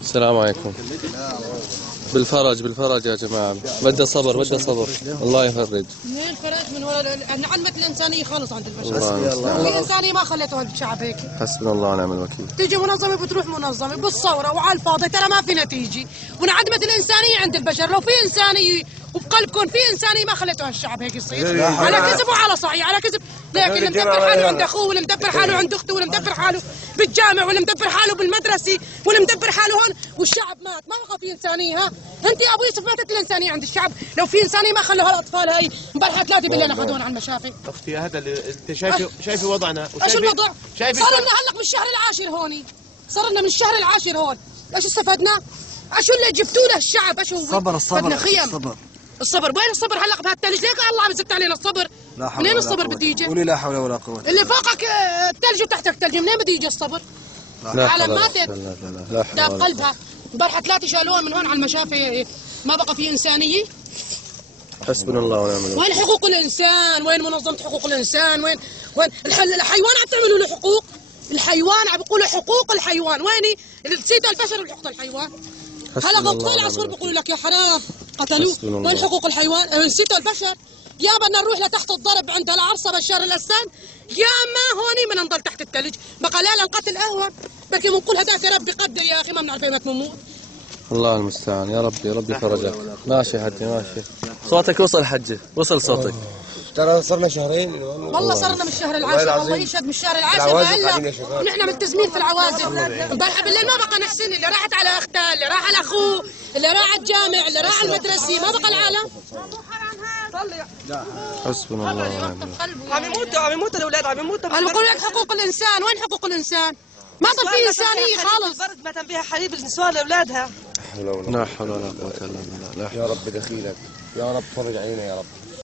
السلام عليكم. بالفرج بالفرج يا جماعة، بدأ صبر بدأ صبر، الله يفرج. منين فرج من ولا نعلمت الإنسانية خالص عند البشر. حسبي الله. في إنسانية ما خليتوها الشعب هيك. حسبنا الله ونعم الوكيل. تيجي منظمة بتروح منظمة بالصورة وعلى الفاضي، ترى ما في نتيجة، وانعدمت الإنسانية عند البشر. لو في إنسانية وبقلبكم في إنسانية ما خليتوها الشعب هيك يصير. على كذب وعلى صحيح، على كذب. لكن اللي مدبر حاله عند أخوه، واللي مدبر حاله عند أخته، واللي مدبر حاله بالجامع، واللي مدبر حاله بالمدرسة، واللي مدبر حاله هون، والشعب مات. ما بقى في إنسانية. ها أنت يا أبو يوسف ماتت الإنسانية عند الشعب. لو في إنسانية ما خلوا هالأطفال هاي امبارح 3 بالليل أخذوهم على المشافي. اختي هذا اللي انت شايفه وضعنا. ايش الوضع؟ صار لنا هلق من الشهر العاشر هون، صار لنا من الشهر العاشر هون. ايش استفدنا؟ شو اللي جبتوا له الشعب؟ ايش هو؟ الصبر الصبر وين الصبر هلق بهالثلج؟ ليك الله عم يزت علينا الصبر. منين الصبر بده يجي؟ قولي لا حول ولا قوة. اللي فوقك ثلج وتحتك ثلج، منين بده يجي الصبر؟ العالم ماتت. داب قلبها. امبارح 3 شالوها من هون على المشافي، ما بقى في انسانيه. حسبنا الله ونعم الوكيل. وين حقوق الانسان؟ وين منظمه حقوق الانسان؟ وين الحيوان عم تعملوا له حقوق؟ الحيوان عم بيقولوا حقوق الحيوان، وين نسيت البشر وحقوق الحيوان؟ هلا غطوا العصفور بيقولوا لك يا حرام قتلوه. وين حقوق الحيوان؟ نسيتوا البشر؟ يا بدنا نروح لتحت الضرب عند العرصه بشار الاسد، يا ما هوني بدنا نضل تحت الثلج. بقى لا القتل اهون، بلكي بنقول هداك يا ربي قدر يا اخي، ما بنعرف ايمتى بنموت. الله المستعان، يا ربي يا ربي فرجك. ماشي يا حجي ماشي. صوتك وصل حجي، وصل صوتك. ترى صرنا شهرين والله صرنا من الشهر العاشر، الله يشهد من الشهر العاشر الا ونحن ملتزمين في العوازل. امبارح بالليل ما بقى نحسن، اللي راحت على اختها، اللي راح على اخوه، اللي راح على الجامع، اللي راح على المدرسه، ما بقى العالم. حسبنا الله ونعم الوكيل. عم يموتوا الاولاد، عم يموتوا. انا بقول لك حقوق الانسان، وين حقوق الانسان؟ ما ضل في انسانيه خالص. البرد ما تنبيها حليب النسوان لاولادها. لا حول ولا قوة الا بالله. يا رب دخيلك، يا رب فرج علينا يا رب.